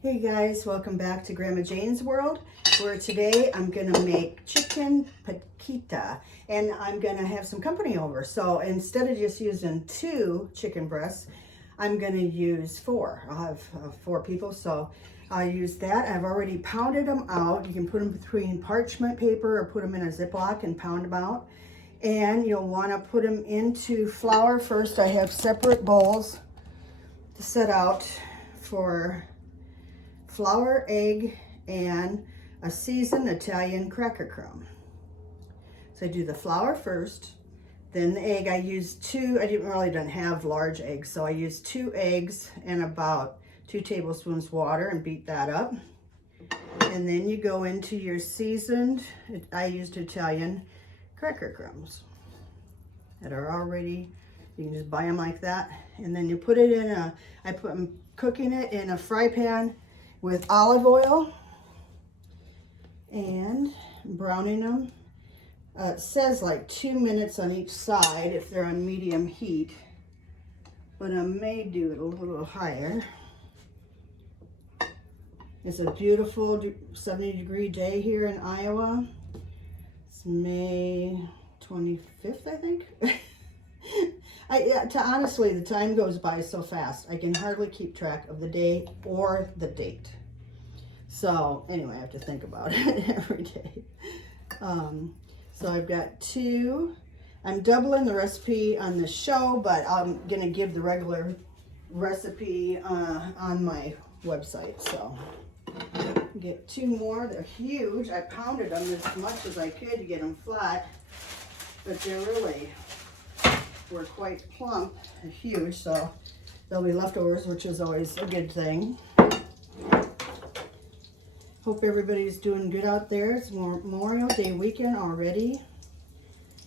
Hey guys, welcome back to Grandma Jane's World, where today I'm gonna make chicken piccata, and I'm gonna have some company over. So instead of just using 2 chicken breasts, I'm gonna use 4. I'll have 4 people, so I'll use that. I've already pounded them out. You can put them between parchment paper or put them in a Ziploc and pound them out. And you'll wanna put them into flour first. I have separate bowls to set out for flour, egg, and a seasoned Italian cracker crumb. So I do the flour first, then the egg. I used 2, I didn't have large eggs, so I used 2 eggs and about 2 tablespoons water and beat that up. And then you go into your seasoned, I used Italian cracker crumbs that are already, you can just buy them like that. And then you put it in I'm cooking it in a fry pan with olive oil and browning them. It says like 2 minutes on each side if they're on medium heat, but I may do it a little higher. It's a beautiful 70-degree day here in Iowa. It's May 25th, I think. Honestly, the time goes by so fast. I can hardly keep track of the day or the date. So anyway, I have to think about it every day. So I've got 2. I'm doubling the recipe on the show, but I'm gonna give the regular recipe on my website. So get 2 more. They're huge. I pounded them as much as I could to get them flat, but they're really were quite plump and huge, so there'll be leftovers, which is always a good thing. Hope everybody's doing good out there. It's Memorial Day weekend already.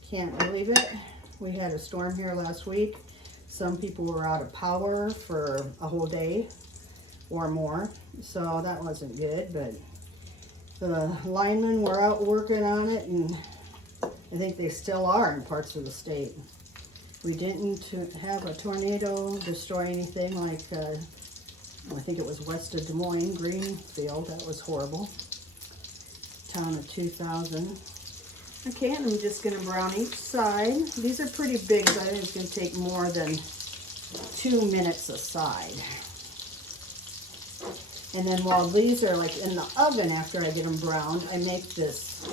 Can't believe it. We had a storm here last week. Some people were out of power for a whole day or more, so that wasn't good, but the linemen were out working on it, and I think they still are in parts of the state. We didn't have a tornado destroy anything like, I think it was west of Des Moines, Greenfield. That was horrible. Town of 2,000. Okay, and I'm just going to brown each side. These are pretty big, so I think it's going to take more than 2 minutes a side. And then while these are like in the oven after I get them browned, I make this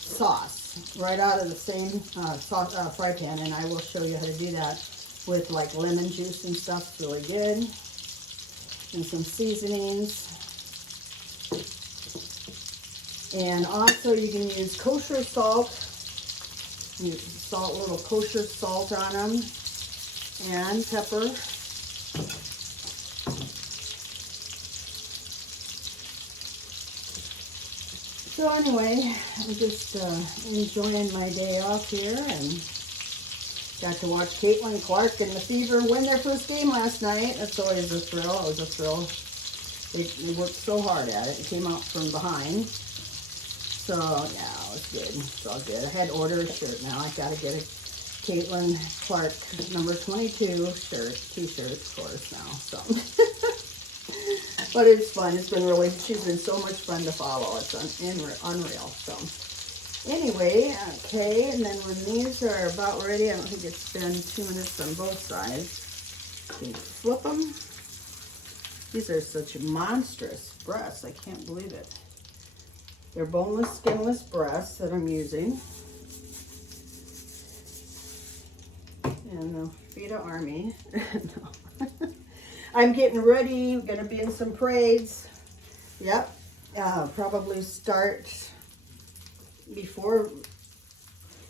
sauce right out of the same fry pan, and I will show you how to do that with like lemon juice and stuff. It's really good. And some seasonings. And also you can use kosher salt. You salt a little kosher salt on them, and pepper. So anyway, I'm just enjoying my day off here, and got to watch Caitlin Clark and the Fever win their first game last night. That's always a thrill. It was a thrill. They worked so hard at it. It came out from behind. So yeah, it was good. It's all good. I had to order a shirt now. I got to get a Caitlin Clark number 22 shirt, t-shirt, of course now. So. But it's fun. It's been really, she's been so much fun to follow. It's unreal. So anyway, okay, and then when these are about ready, I don't think it's been 2 minutes on both sides. You flip them. These are such monstrous breasts. I can't believe it. They're boneless, skinless breasts that I'm using. And the Feta Army. No. I'm getting ready, gonna be in some parades. Yep, probably start before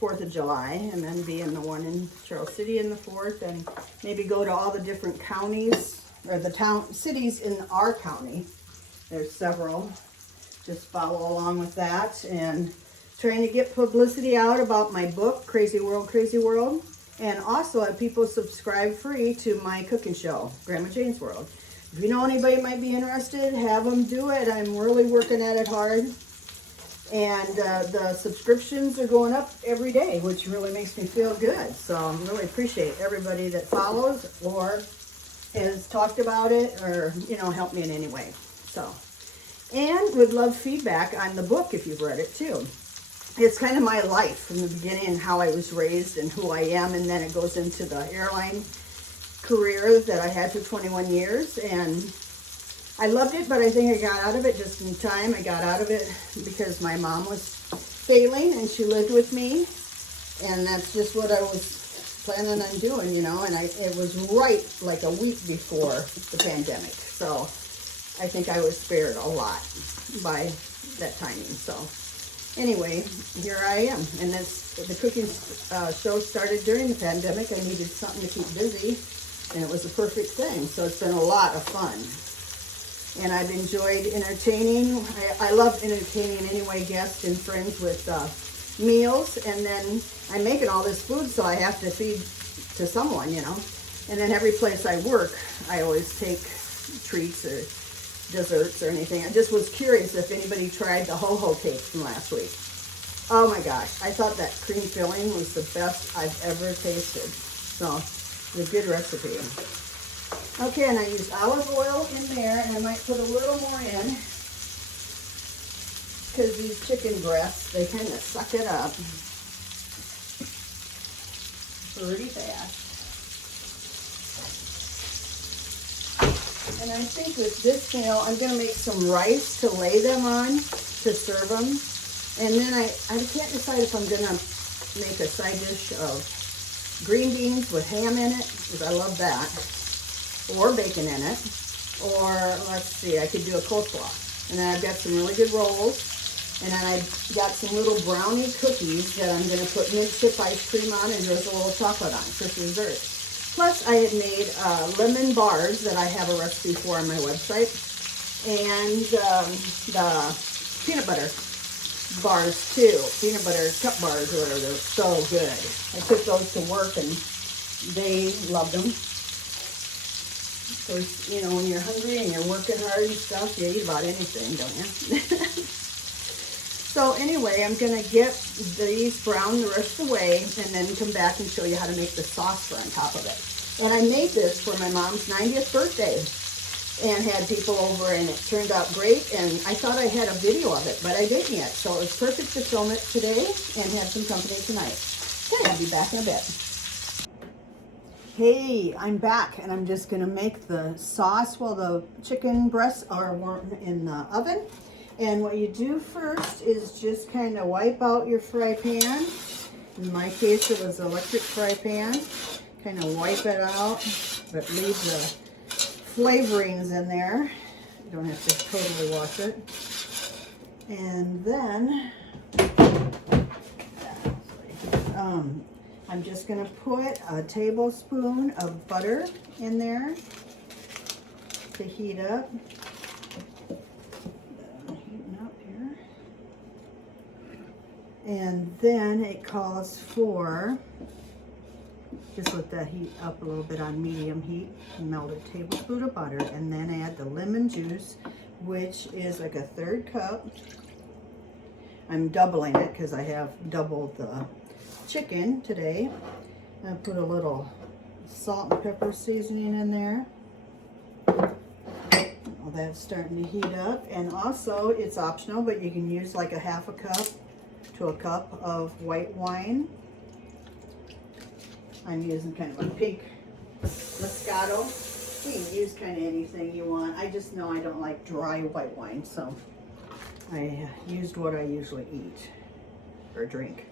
4th of July, and then be in the one in Charles City in the 4th, and maybe go to all the different counties, or the cities in our county. There's several. Just follow along with that, and trying to get publicity out about my book, Crazy World, Crazy World. And also have people subscribe free to my cooking show, Grandma Jane's World. If you know anybody might be interested, have them do it. I'm really working at it hard. And the subscriptions are going up every day, which really makes me feel good. So I really appreciate everybody that follows or has talked about it or, you know, helped me in any way. So, and would love feedback on the book if you've read it too. It's kind of my life from the beginning and how I was raised and who I am, and then it goes into the airline career that I had for 21 years, and I loved it, but I think I got out of it just in time. I got out of it because my mom was failing and she lived with me, and that's just what I was planning on doing, you know, and it was right like a week before the pandemic, so I think I was spared a lot by that timing. So anyway, here I am, and the cooking show started during the pandemic. I needed something to keep busy, and it was the perfect thing, so it's been a lot of fun. And I've enjoyed entertaining. I love entertaining anyway, guests and friends with meals. And then I'm making all this food, so I have to feed to someone, you know. And then every place I work, I always take treats or desserts or anything. I just was curious if anybody tried the ho-ho cake from last week. Oh my gosh, I thought that cream filling was the best I've ever tasted. So, it's a good recipe. Okay, and I used olive oil in there, and I might put a little more in because these chicken breasts, they kind of suck it up pretty fast. And I think with this meal, I'm going to make some rice to lay them on to serve them. And then I can't decide if I'm going to make a side dish of green beans with ham in it, because I love that, or bacon in it, or let's see, I could do a coleslaw. And then I've got some really good rolls, and then I've got some little brownie cookies that I'm going to put mint chip ice cream on and drizzle a little chocolate on for dessert. Plus, I had made lemon bars that I have a recipe for on my website, and the peanut butter bars too, peanut butter cup bars or whatever. They're so good. I took those to work and they loved them. Of course, you know, when you're hungry and you're working hard and stuff, you eat about anything, don't you? So anyway, I'm going to get these brown the rest of the way and then come back and show you how to make the sauce for on top of it. And I made this for my mom's 90th birthday and had people over, and it turned out great. And I thought I had a video of it, but I didn't yet. So it was perfect to film it today and have some company tonight. Okay, I'll be back in a bit. Hey, I'm back, and I'm just going to make the sauce while the chicken breasts are warm in the oven. And what you do first is just kind of wipe out your fry pan. In my case, it was an electric fry pan. Kind of wipe it out, but leave the flavorings in there. You don't have to totally wash it. And then I'm just going to put a tablespoon of butter in there to heat up. Heating up here. And then it calls for, just let that heat up a little bit on medium heat. Melt a tablespoon of butter, and then add the lemon juice, which is like a 1/3 cup. I'm doubling it because I have doubled the chicken today. I put a little salt and pepper seasoning in there. Well, that's starting to heat up, and also it's optional, but you can use like a 1/2 cup to a cup of white wine. I'm using kind of a pink Moscato. You can use kind of anything you want. I just know I don't like dry white wine, so I used what I usually eat or drink.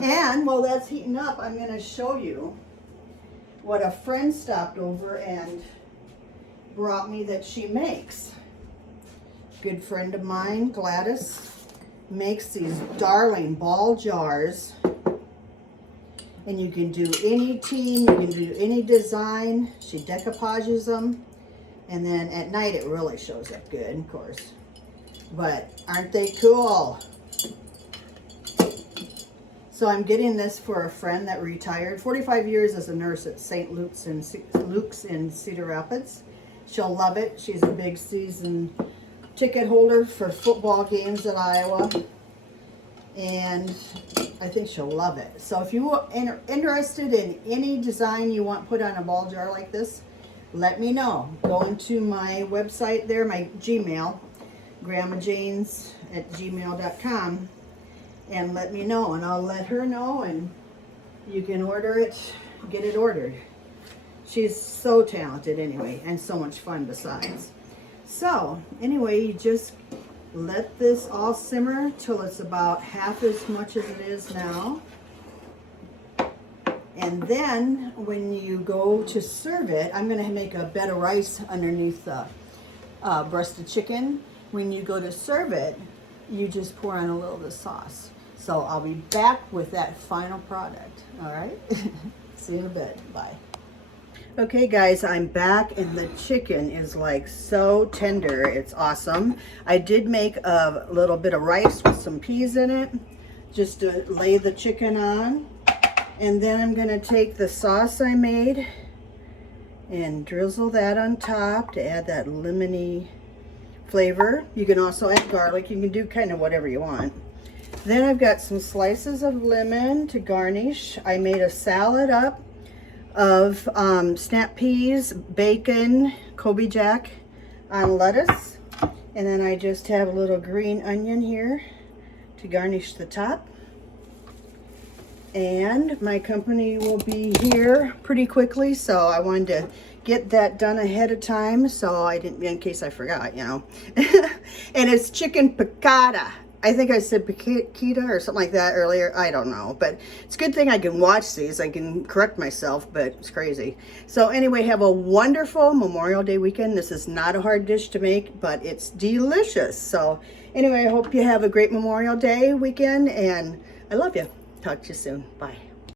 And while that's heating up, I'm going to show you what a friend stopped over and brought me that she makes. Good friend of mine, Gladys, makes these darling ball jars. And you can do any team, you can do any design. She decoupages them. And then at night it really shows up good, of course. But aren't they cool? So I'm getting this for a friend that retired. 45 years as a nurse at St. Luke's in Cedar Rapids. She'll love it. She's a big season ticket holder for football games at Iowa. And I think she'll love it. So if you're interested in any design you want put on a ball jar like this, let me know. Go into my website there, my Gmail, grandmajanes@gmail.com, and let me know, and I'll let her know, and you can order it, get it ordered. She's so talented anyway, and so much fun besides. So anyway, you just let this all simmer till it's about half as much as it is now. And then when you go to serve it, I'm going to make a bed of rice underneath the breasted chicken. When you go to serve it, you just pour on a little of the sauce. So I'll be back with that final product. All right? See you in a bit. Bye. Okay guys, I'm back and the chicken is like so tender. It's awesome. I did make a little bit of rice with some peas in it just to lay the chicken on. And then I'm gonna take the sauce I made and drizzle that on top to add that lemony flavor. You can also add garlic. You can do kind of whatever you want. Then I've got some slices of lemon to garnish. I made a salad up of snap peas, bacon, Kobe Jack on lettuce. And then I just have a little green onion here to garnish the top. And my company will be here pretty quickly, so I wanted to get that done ahead of time, so I didn't, in case I forgot, you know. And it's chicken piccata. I think I said Piccata or something like that earlier. I don't know, but it's a good thing I can watch these. I can correct myself, but it's crazy. So anyway, have a wonderful Memorial Day weekend. This is not a hard dish to make, but it's delicious. So anyway, I hope you have a great Memorial Day weekend, and I love you. Talk to you soon. Bye.